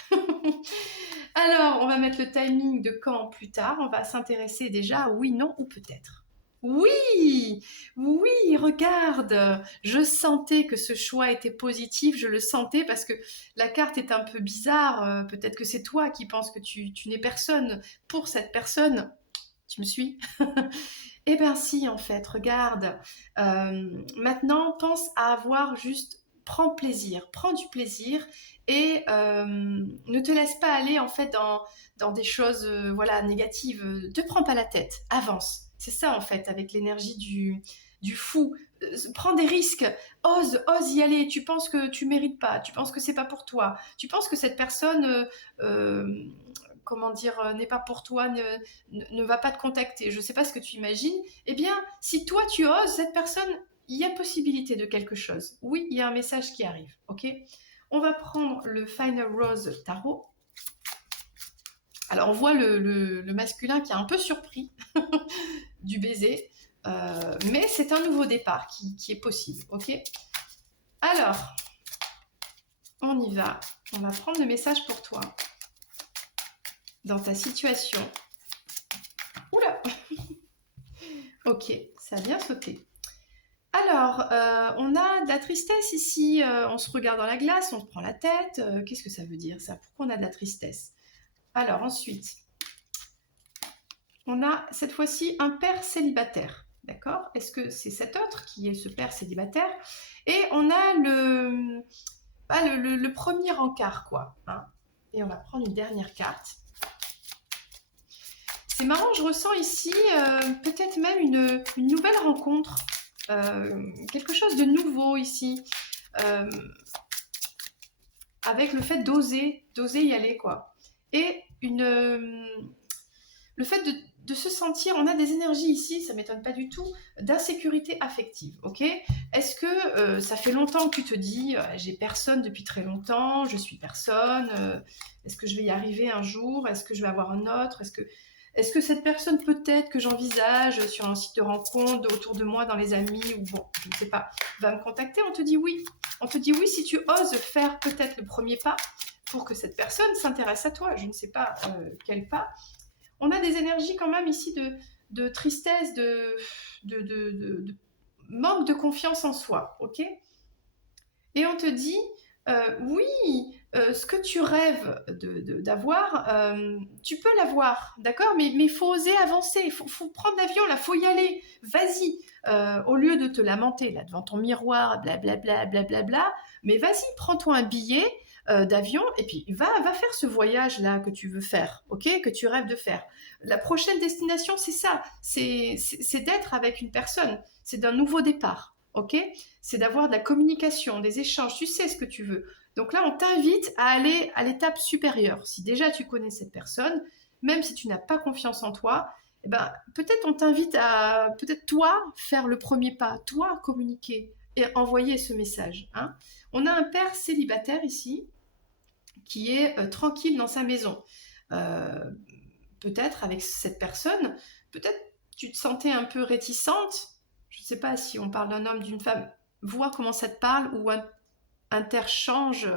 Alors, on va mettre le timing de quand plus tard. On va s'intéresser déjà à oui, non ou peut-être. Oui, oui, regarde, je sentais que ce choix était positif, je le sentais parce que la carte est un peu bizarre. Peut-être que c'est toi qui penses que tu n'es personne pour cette personne. Tu me suis? Eh bien si, en fait, regarde. Maintenant, pense à avoir juste, prends du plaisir et ne te laisse pas aller en fait dans des choses voilà, négatives. Te prends pas la tête, avance. C'est ça en fait, avec l'énergie du fou. Prends des risques, ose y aller. Tu penses que tu mérites pas, tu penses que c'est pas pour toi, tu penses que cette personne euh, comment dire, n'est pas pour toi, ne va pas te contacter, je ne sais pas ce que tu imagines, eh bien, si toi tu oses, cette personne, il y a possibilité de quelque chose. Oui, il y a un message qui arrive, ok? On va prendre le Final Rose Tarot. Alors, on voit le masculin qui est un peu surpris du baiser, mais c'est un nouveau départ qui est possible, ok? Alors, on y va. On va prendre le message pour toi dans ta situation. Oula! Ok, ça a bien sauté. Alors, on a de la tristesse ici, on se regarde dans la glace, on se prend la tête. Qu'est-ce que ça veut dire ça? Pourquoi on a de la tristesse? Alors ensuite, on a cette fois-ci un père célibataire. D'accord? Est-ce que c'est cet autre qui est ce père célibataire? Et on a le premier encart, quoi. Hein. Et on va prendre une dernière carte. C'est marrant, je ressens ici peut-être même une nouvelle rencontre. Quelque chose de nouveau ici. Avec le fait d'oser y aller, quoi. Et le fait de se sentir, on a des énergies ici, ça m'étonne pas du tout, d'insécurité affective, ok? Est-ce que ça fait longtemps que tu te dis, j'ai personne depuis très longtemps, je suis personne, est-ce que je vais y arriver un jour, est-ce que je vais avoir un autre, est-ce que cette personne peut-être que j'envisage sur un site de rencontre autour de moi, dans les amis, ou bon, je ne sais pas, va me contacter? On te dit oui. On te dit oui si tu oses faire peut-être le premier pas pour que cette personne s'intéresse à toi. Je ne sais pas quel pas. On a des énergies quand même ici de tristesse, de manque de confiance en soi, ok? Et on te dit, oui, ce que tu rêves d'avoir, tu peux l'avoir, d'accord? Mais il faut oser avancer, il faut prendre l'avion, là, il faut y aller, vas-y. Au lieu de te lamenter là devant ton miroir, blablabla, blablabla, mais vas-y, prends-toi un billet d'avion et puis va faire ce voyage-là que tu veux faire, ok? Que tu rêves de faire. La prochaine destination, c'est ça, c'est d'être avec une personne, c'est d'un nouveau départ, ok? C'est d'avoir de la communication, des échanges, tu sais ce que tu veux. Donc là, on t'invite à aller à l'étape supérieure. Si déjà tu connais cette personne, même si tu n'as pas confiance en toi, eh ben, peut-être on t'invite à, peut-être toi, faire le premier pas, toi, communiquer et envoyer ce message. Hein. On a un père célibataire ici qui est tranquille dans sa maison. Euh, peut-être avec cette personne, peut-être tu te sentais un peu réticente. Je ne sais pas si on parle d'un homme, d'une femme, voir comment ça te parle ou interchange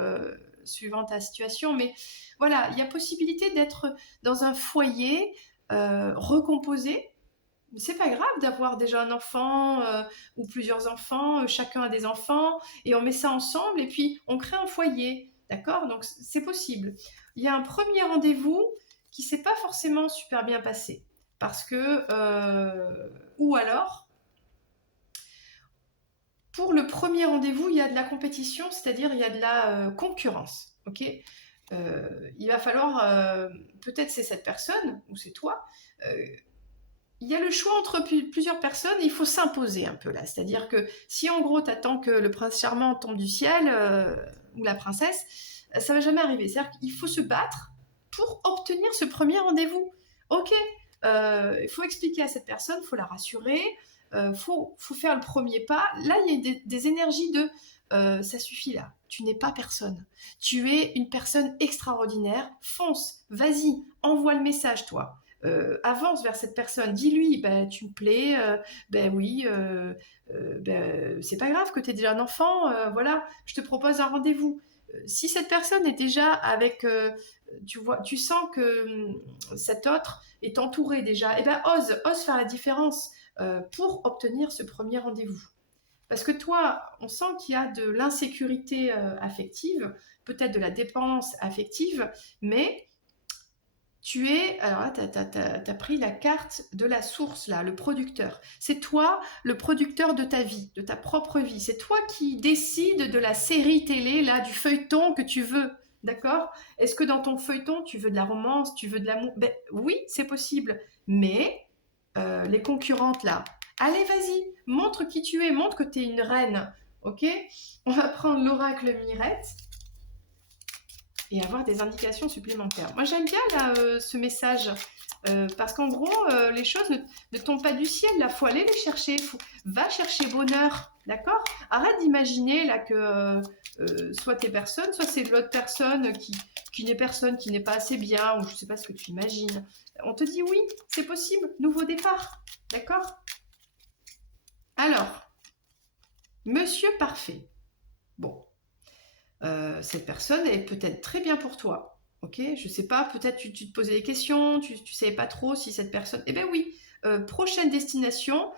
suivant ta situation. Mais voilà, il y a possibilité d'être dans un foyer recomposé. C'est pas grave d'avoir déjà un enfant ou plusieurs enfants, chacun a des enfants, et on met ça ensemble et puis on crée un foyer, d'accord? Donc c'est possible. Il y a un premier rendez-vous qui s'est pas forcément super bien passé parce que ou alors pour le premier rendez-vous il y a de la compétition, c'est-à-dire il y a de la concurrence, ok? Il va falloir peut-être c'est cette personne ou c'est toi. Il y a le choix entre plusieurs personnes et il faut s'imposer un peu là. C'est-à-dire que si en gros tu attends que le prince charmant tombe du ciel ou la princesse, ça va jamais arriver. C'est-à-dire qu'il faut se battre pour obtenir ce premier rendez-vous. Ok, il faut expliquer à cette personne, il faut la rassurer, faut faire le premier pas. Là, il y a des énergies de ça suffit là, tu n'es pas personne. Tu es une personne extraordinaire, fonce, vas-y, envoie le message toi. Avance vers cette personne, dis-lui, bah, tu me plais, ben oui, c'est pas grave que tu aies déjà un enfant, voilà, je te propose un rendez-vous. Si cette personne est déjà avec, tu vois, tu sens que cet autre est entouré déjà, eh ben ose faire la différence pour obtenir ce premier rendez-vous. Parce que toi, on sent qu'il y a de l'insécurité affective, peut-être de la dépendance affective, mais Alors là, t'as pris la carte de la source, là, le producteur. C'est toi, le producteur de ta vie, de ta propre vie. C'est toi qui décides de la série télé, là, du feuilleton que tu veux. D'accord? Est-ce que dans ton feuilleton, tu veux de la romance, tu veux de l'amour? Ben oui, c'est possible. Mais les concurrentes, là, allez, vas-y, montre qui tu es, montre que tu es une reine. Ok? On va prendre l'oracle Mirette et avoir des indications supplémentaires. Moi, j'aime bien là, ce message. Parce qu'en gros, les choses ne tombent pas du ciel. Il faut aller les chercher. Va chercher bonheur. D'accord? Arrête d'imaginer là que soit t'es personne, soit c'est l'autre personne qui n'est personne, qui n'est pas assez bien, ou je ne sais pas ce que tu imagines. On te dit oui, c'est possible. Nouveau départ. D'accord? Alors, Monsieur Parfait. Bon, cette personne est peut-être très bien pour toi. Ok, je sais pas, peut-être tu te posais des questions, tu savais pas trop si cette personne. Eh bien oui, prochaine destination,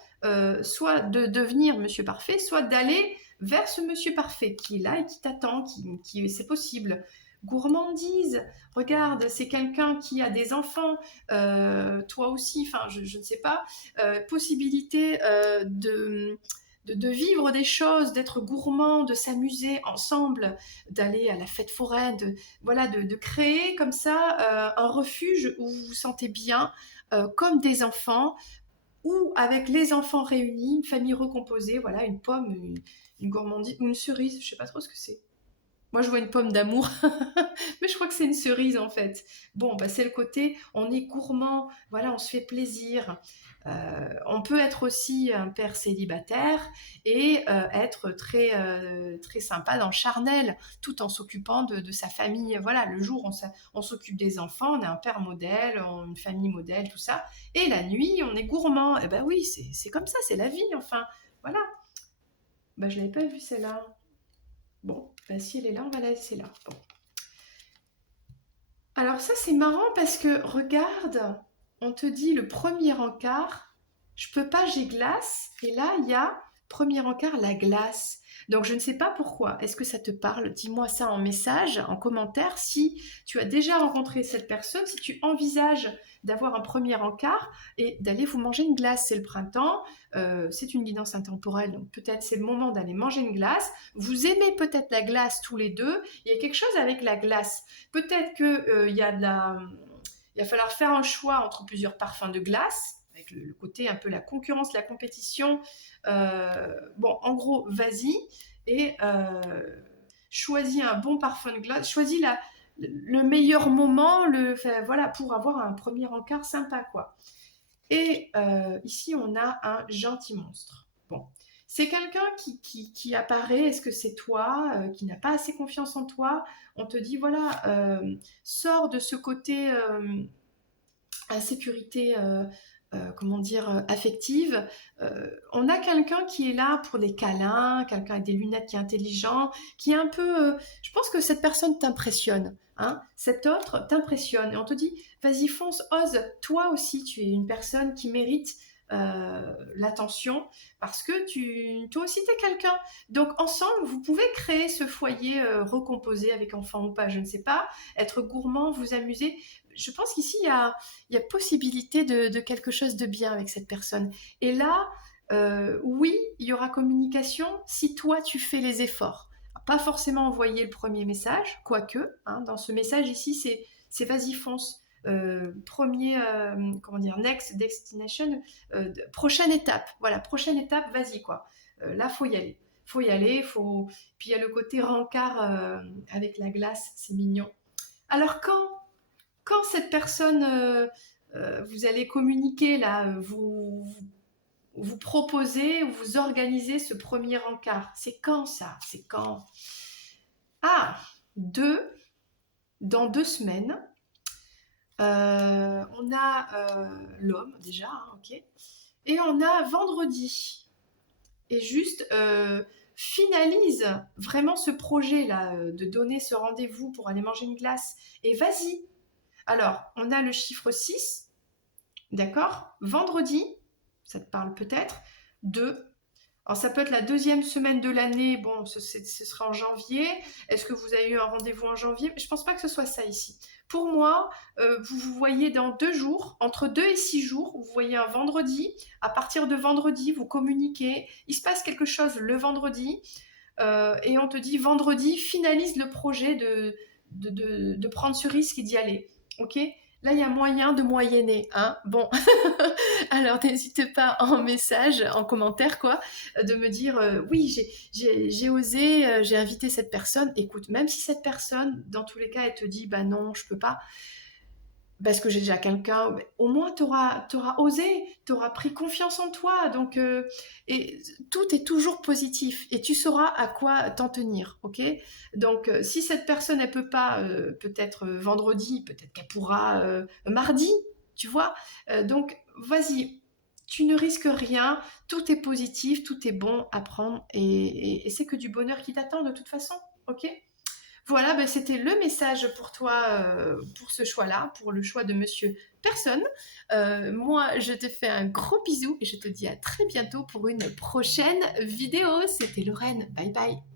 soit de devenir Monsieur Parfait, soit d'aller vers ce Monsieur Parfait qui est là et qui t'attend, c'est possible. Gourmandise, regarde, c'est quelqu'un qui a des enfants, toi aussi, enfin je ne sais pas, possibilité de vivre des choses, d'être gourmand, de s'amuser ensemble, d'aller à la fête foraine, voilà, de créer comme ça un refuge où vous vous sentez bien, comme des enfants, ou avec les enfants réunis, une famille recomposée, voilà, une pomme, une gourmandise, ou une cerise, je sais pas trop ce que c'est. Moi, je vois une pomme d'amour, mais je crois que c'est une cerise en fait. Bon, bah, c'est le côté, on est gourmand, voilà, on se fait plaisir. On peut être aussi un père célibataire et être très sympa dans le charnel, tout en s'occupant de sa famille. Voilà, le jour, on s'occupe des enfants, on a un père modèle, une famille modèle, tout ça. Et la nuit, on est gourmand. Et ben oui, c'est comme ça, c'est la vie, enfin. Voilà. Bah, je l'avais pas vue celle-là. Bon, bah, si elle est là, on va la laisser là. Bon. Alors ça, c'est marrant parce que, regarde, on te dit le premier encart, je peux pas, j'ai glace. Et là, il y a premier encart, la glace. Donc je ne sais pas pourquoi. Est-ce que ça te parle? Dis-moi ça en message, en commentaire, si tu as déjà rencontré cette personne, si tu envisages d'avoir un premier encart et d'aller vous manger une glace. C'est le printemps, c'est une guidance intemporelle, donc peut-être c'est le moment d'aller manger une glace. Vous aimez peut-être la glace tous les deux. Il y a quelque chose avec la glace. Peut-être que il va falloir faire un choix entre plusieurs parfums de glace, avec le côté un peu la concurrence, la compétition. Bon, en gros, vas-y et choisis un bon parfum de glace, choisis le meilleur moment, enfin, voilà, pour avoir un premier encart sympa, quoi. Et ici, on a un gentil monstre. Bon, c'est quelqu'un qui apparaît, est-ce que c'est toi, qui n'a pas assez confiance en toi? On te dit, voilà, sors de ce côté insécurité, comment dire, affective. On a quelqu'un qui est là pour des câlins, quelqu'un avec des lunettes qui est intelligent, qui est un peu... je pense que cette personne t'impressionne. Hein, cet autre t'impressionne et on te dit vas-y fonce, ose, toi aussi tu es une personne qui mérite l'attention parce que toi aussi tu es quelqu'un, donc ensemble vous pouvez créer ce foyer recomposé avec enfant ou pas, je ne sais pas, être gourmand, vous amuser. Je pense qu'ici il y a possibilité de quelque chose de bien avec cette personne. Et là, oui, il y aura communication si toi tu fais les efforts. Pas forcément envoyer le premier message, quoique, hein, dans ce message ici, c'est vas-y fonce. Premier, comment dire, next destination, prochaine étape. Voilà, prochaine étape, vas-y quoi. Là, faut y aller. Faut y aller, faut. Puis il y a le côté rencard avec la glace, c'est mignon. Alors quand cette personne, vous allez communiquer là, vous proposez, vous organisez ce premier encart. C'est quand ça? C'est quand? Ah, dans 2 semaines. On a l'homme déjà, hein, ok. Et on a vendredi. Et juste finalise vraiment ce projet là, de donner ce rendez-vous pour aller manger une glace. Et vas-y. Alors, on a le chiffre 6, d'accord? Vendredi, ça te parle peut-être. 2. Alors ça peut être la deuxième semaine de l'année, bon, ce sera en janvier. Est-ce que vous avez eu un rendez-vous en janvier? Je pense pas que ce soit ça ici. Pour moi, vous vous voyez dans 2 jours, entre 2 et 6 jours, vous voyez un vendredi. À partir de vendredi, vous communiquez. Il se passe quelque chose le vendredi et on te dit vendredi, finalise le projet de prendre ce risque et d'y aller. Ok? Là, il y a moyen de moyenner. Hein, bon, alors n'hésite pas en message, en commentaire, quoi, de me dire oui, j'ai osé, j'ai invité cette personne. Écoute, même si cette personne, dans tous les cas, elle te dit bah non, je peux pas, parce que j'ai déjà quelqu'un, au moins tu auras osé, tu auras pris confiance en toi. Donc, et tout est toujours positif et tu sauras à quoi t'en tenir. Ok? Donc, si cette personne, elle peut pas, peut-être vendredi, peut-être qu'elle pourra mardi, tu vois? Donc, vas-y, tu ne risques rien, tout est positif, tout est bon à prendre et c'est que du bonheur qui t'attend de toute façon. Ok? Voilà, ben, c'était le message pour toi, pour ce choix-là, pour le choix de Monsieur Personne. Moi, je te fais un gros bisou et je te dis à très bientôt pour une prochaine vidéo. C'était Lorraine. Bye bye.